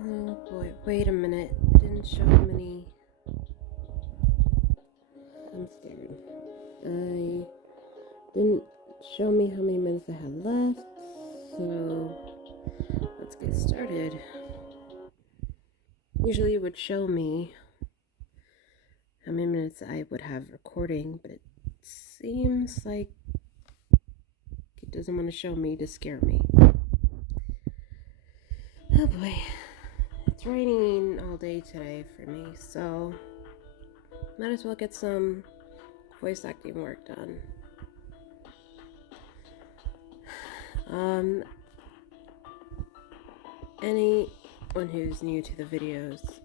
Oh boy, wait a minute. It didn't show how many. I'm scared. I didn't show me how many minutes I had left, so let's get started. Usually it would show me how many minutes I would have recording, but it seems like it doesn't want to show me to scare me. Oh boy. It's raining all day today for me, so might as well get some voice acting work done. Anyone who's new to the videos,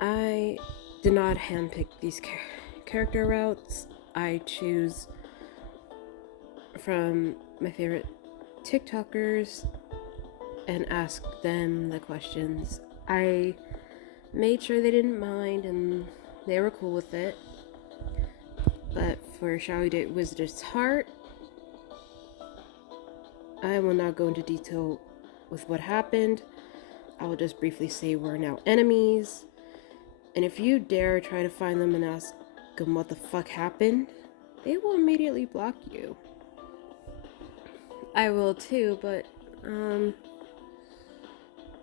I did not handpick these character routes. I choose from my favorite TikTokers and ask them the questions. I made sure they didn't mind and they were cool with it. But for Shall We Date Wizard's Heart, I will not go into detail with what happened. I will just briefly say we're now enemies. And if you dare try to find them and ask them what the fuck happened, they will immediately block you. I will too, but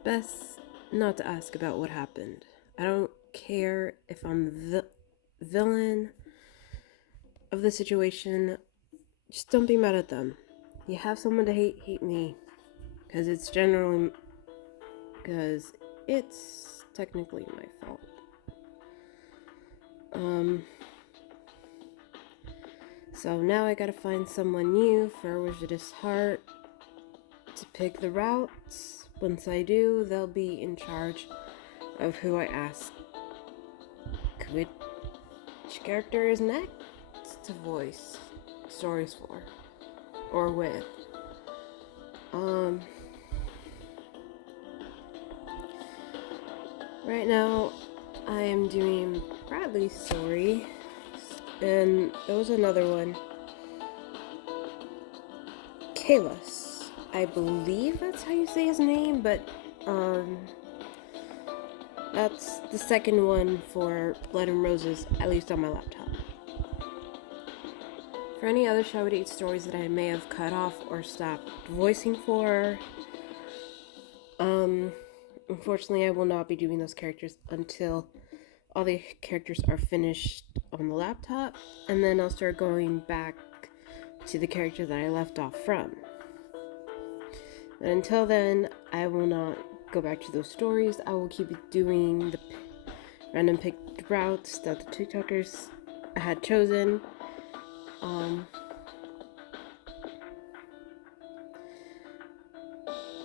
best not to ask about what happened. I don't care if I'm the villain of the situation. Just don't be mad at them. You have someone to hate me, because it's technically my fault. So now I gotta find someone new for Wizard's Heart to pick the routes. Once I do, they'll be in charge of who I ask which character is next to voice stories for or with. Right now I am doing Bradley's story, and there was another one, Kalos. I believe that's how you say his name, but that's the second one for Blood and Roses, at least on my laptop. For any other Shall We Date stories that I may have cut off or stopped voicing for, unfortunately I will not be doing those characters until all the characters are finished on the laptop, and then I'll start going back to the character that I left off from. But until then, I will not go back to those stories. I will keep doing the random picked routes that the TikTokers had chosen.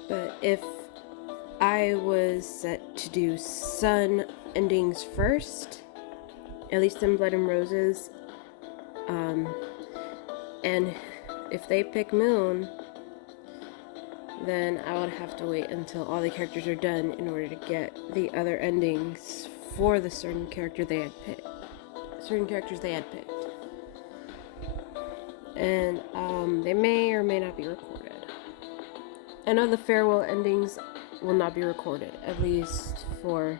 But if I was set to do sun endings first, at least in Blood and Roses, and if they pick moon, then I would have to wait until all the characters are done in order to get the other endings for the certain characters they had picked. And they may or may not be recorded. I know the farewell endings will not be recorded, at least for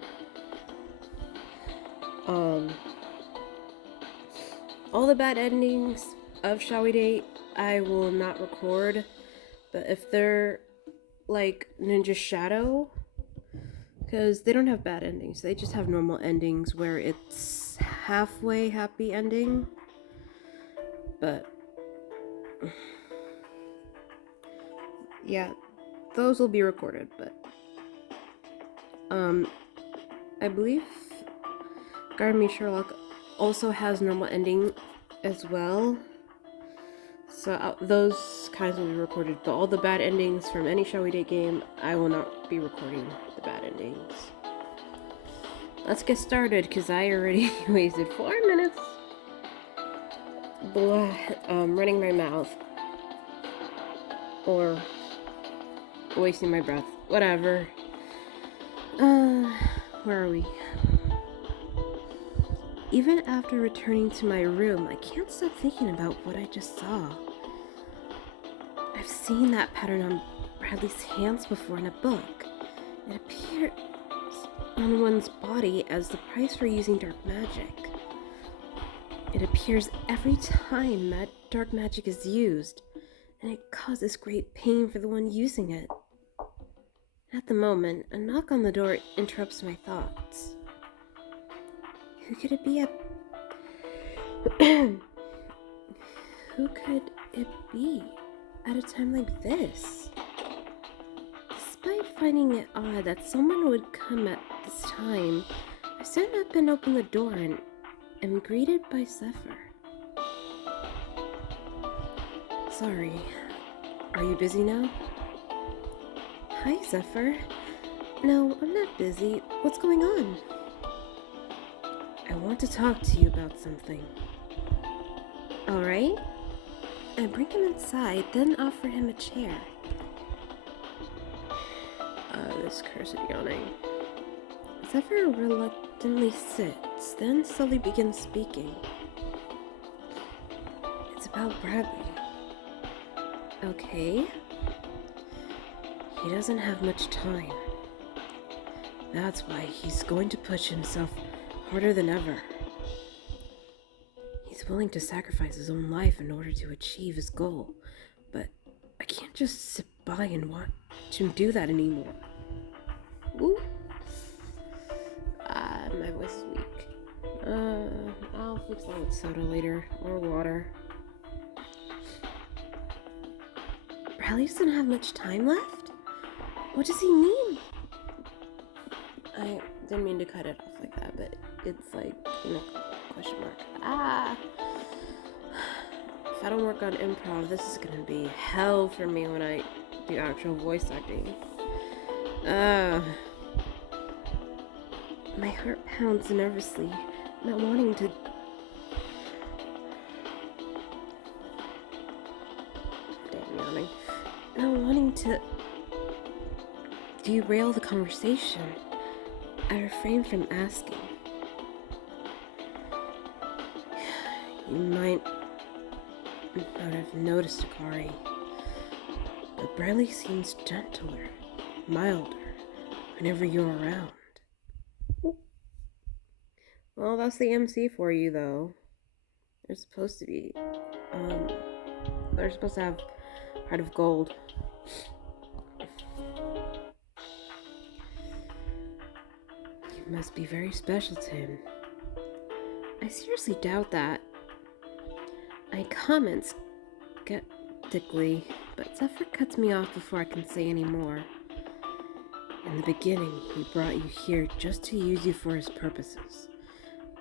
all the bad endings of Shall We Date, I will not record. But if they're like Ninja Shadow, because they don't have bad endings, they just have normal endings where it's halfway happy ending. But yeah, those will be recorded. But I believe Guard Me Sherlock also has normal ending as well, so those kinds will be recorded. But all the bad endings from any Shall We Date game, I will not be recording the bad endings. Let's get started, because I already wasted 4 minutes running my mouth or wasting my breath, whatever. Where are we? Even after returning to my room, I can't stop thinking about what I just saw. I've seen that pattern on Bradley's hands before in a book. It appears on one's body as the price for using dark magic. It appears every time that dark magic is used, and it causes great pain for the one using it. At the moment, a knock on the door interrupts my thoughts. Who could it be Who could it be at a time like this? Despite finding it odd that someone would come at this time, I stand up and open the door and am greeted by Zephyr. Sorry, are you busy now? Hi, Zephyr. No, I'm not busy. What's going on? I want to talk to you about something. Alright. I bring him inside, then offer him a chair. This cursed yawning. Zephyr reluctantly sits, then slowly begins speaking. It's about Bradley. Okay. He doesn't have much time. That's why he's going to push himself harder than ever. He's willing to sacrifice his own life in order to achieve his goal, but I can't just sit by and watch him do that anymore. Ooh. My voice is weak. I'll fix that with soda later, or water. Bradley doesn't have much time left? What does he mean? I didn't mean to cut it off like that, but it's like, question mark. If I don't work on improv, this is gonna be hell for me when I do actual voice acting. My heart pounds nervously, not wanting to... Not wanting to derail the conversation. I refrain from asking. You might not have noticed, Akari, but Bradley seems gentler, milder, whenever you're around. Well, that's the MC for you, though. They're supposed to be, they're supposed to have Heart of Gold. You must be very special to him. I seriously doubt that. I comment skeptically, but Zephyr cuts me off before I can say any more. In the beginning, he brought you here just to use you for his purposes.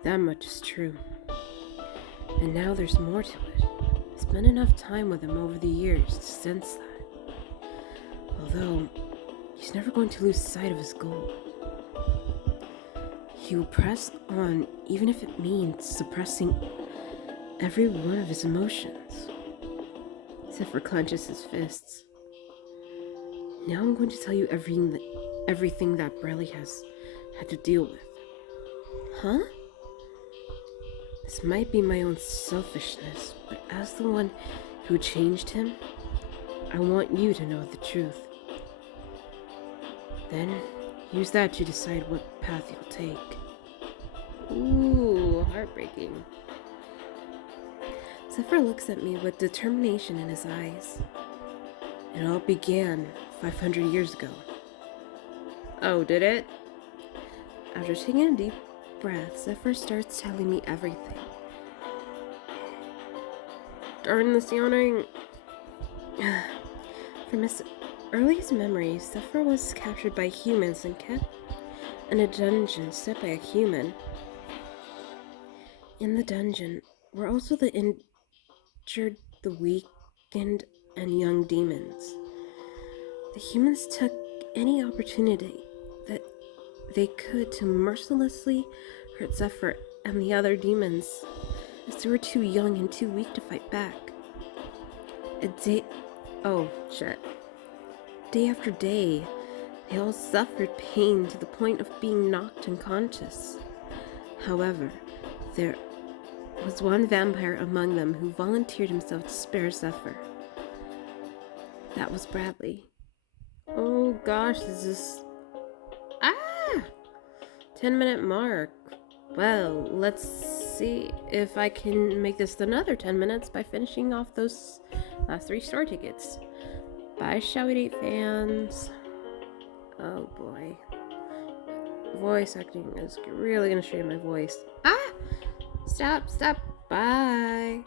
That much is true. And now there's more to it. I spent enough time with him over the years to sense that. Although, he's never going to lose sight of his goal. He will press on even if it means suppressing every one of his emotions. Zephyr clenches his fists. Now I'm going to tell you everything that Bradley has had to deal with. Huh? This might be my own selfishness, but as the one who changed him, I want you to know the truth. Then, use that to decide what path you'll take. Ooh, heartbreaking. Zephyr looks at me with determination in his eyes. It all began 500 years ago. Oh, did it? After taking a deep breath, Zephyr starts telling me everything. Darn this yawning. From his earliest memories, Zephyr was captured by humans and kept in a dungeon set by a human. In the dungeon were also the injured, the weakened, and young demons. The humans took any opportunity that they could to mercilessly hurt Zephyr and the other demons, as they were too young and too weak to fight back. Day after day, they all suffered pain to the point of being knocked unconscious. However, there was one vampire among them who volunteered himself to spare Zephyr. That was Bradley. gosh, this is... Ah! 10-minute mark. Well, let's see if I can make this another 10 minutes by finishing off those last 3 store tickets. Bye, Shall We Date fans. Oh boy. Voice acting is really gonna strain my voice. Ah! Stop, stop. Bye.